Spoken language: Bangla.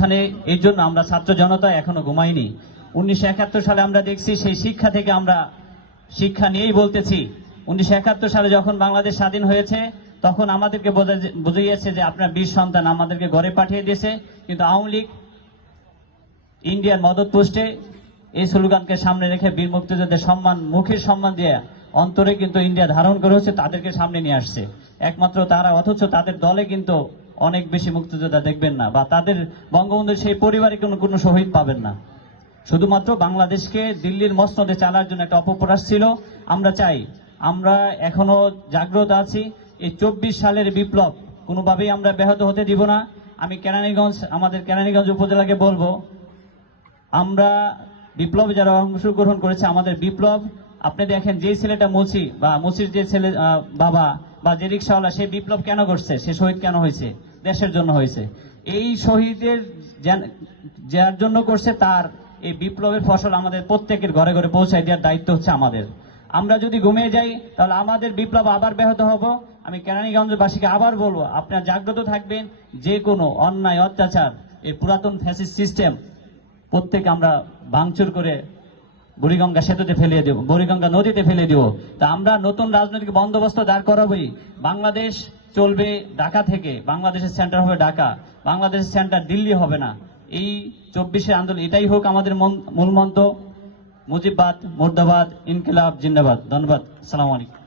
অবস্থানে এই জন্য আমরা ছাত্র জনতা এখনও ঘুমাইনি। উনিশশো একাত্তর সালে আমরা দেখছি সেই শিক্ষা থেকে আমরা শিক্ষা নিয়েই বলতেছি। উনিশশো একাত্তর সালে যখন বাংলাদেশ স্বাধীন হয়েছে, তখন আমাদেরকে বোঝা- বুঝিয়েছে যে আপনার বীর সন্তান আমাদেরকে ঘরে পাঠিয়ে দিয়েছে। কিন্তু আওয়ামী লীগ ইন্ডিয়ার মদত পোস্টে এই স্লোগানকে সামনে রেখে বীর মুক্তিযোদ্ধাদের সম্মান, মুখের সম্মান দিয়ে অন্তরে কিন্তু ইন্ডিয়া ধারণ করে হচ্ছে তাদেরকে সামনে নিয়ে আসছে। একমাত্র তারা, অথচ তাদের দলে কিন্তু অনেক বেশি মুক্তিযোদ্ধা দেখবেন না, বা তাদের বঙ্গবন্ধুর সেই পরিবারে কোনো কোনো শহীদ পাবেন না। শুধুমাত্র বাংলাদেশকে দিল্লির মসনদে চালার জন্য একটা অপপ্রয়াস ছিল। আমরা চাই, আমরা এখনও জাগ্রত আছি, এই চব্বিশ সালের বিপ্লব কোনোভাবেই আমরা ব্যাহত হতে দিব না। আমি কেরানীগঞ্জ, আমাদের কেরানীগঞ্জ উপজেলাকে বলব, আমরা বিপ্লবে যারা অংশগ্রহণ করেছে, আমাদের বিপ্লব। আপনি দেখেন যে ছেলেটা মুচি বা মুচির যে ছেলে বাবা বা যে রিক্সাওয়ালা, সে বিপ্লব কেন করছে সে শহীদ কেন হয়েছে? দেশের জন্য হয়েছে। এই শহীদের যার জন্য করছে তার এই বিপ্লবের ফসল আমাদের প্রত্যেকের ঘরে ঘরে পৌঁছায় দেওয়ার দায়িত্ব হচ্ছে আমাদের। আমরা যদি ঘুমিয়ে যাই, তাহলে আমাদের বিপ্লব আবার ব্যাহত হব। আমি কেরানীগঞ্জবাসীকে আবার বলব, আপনার জাগ্রত থাকবেন, যে কোনো অন্যায়, অত্যাচার, এই পুরাতন ফ্যাসিস্ট সিস্টেম প্রত্যেক আমরা ভাঙচুর করে বুড়িগঙ্গা সেতুতে ফেলে দেব, বুড়িগঙ্গা নদীতে ফেলে দিব। তা আমরা নতুন রাজনৈতিক বন্দোবস্ত দাঁড় করাবই। বাংলাদেশ চলবে ঢাকা থেকে। বাংলাদেশের সেন্টার হবে ঢাকা। বাংলাদেশের সেন্টার দিল্লি হবে না। এই চব্বিশে আন্দোলন, এটাই হোক আমাদের মূলমন্ত্র। মূল মন্ত্র মুজিববাদ, মুর্দাবাদ, ইনকিলাব, জিন্দাবাদ। ধন্যবাদ। সালাম আলাইকুম।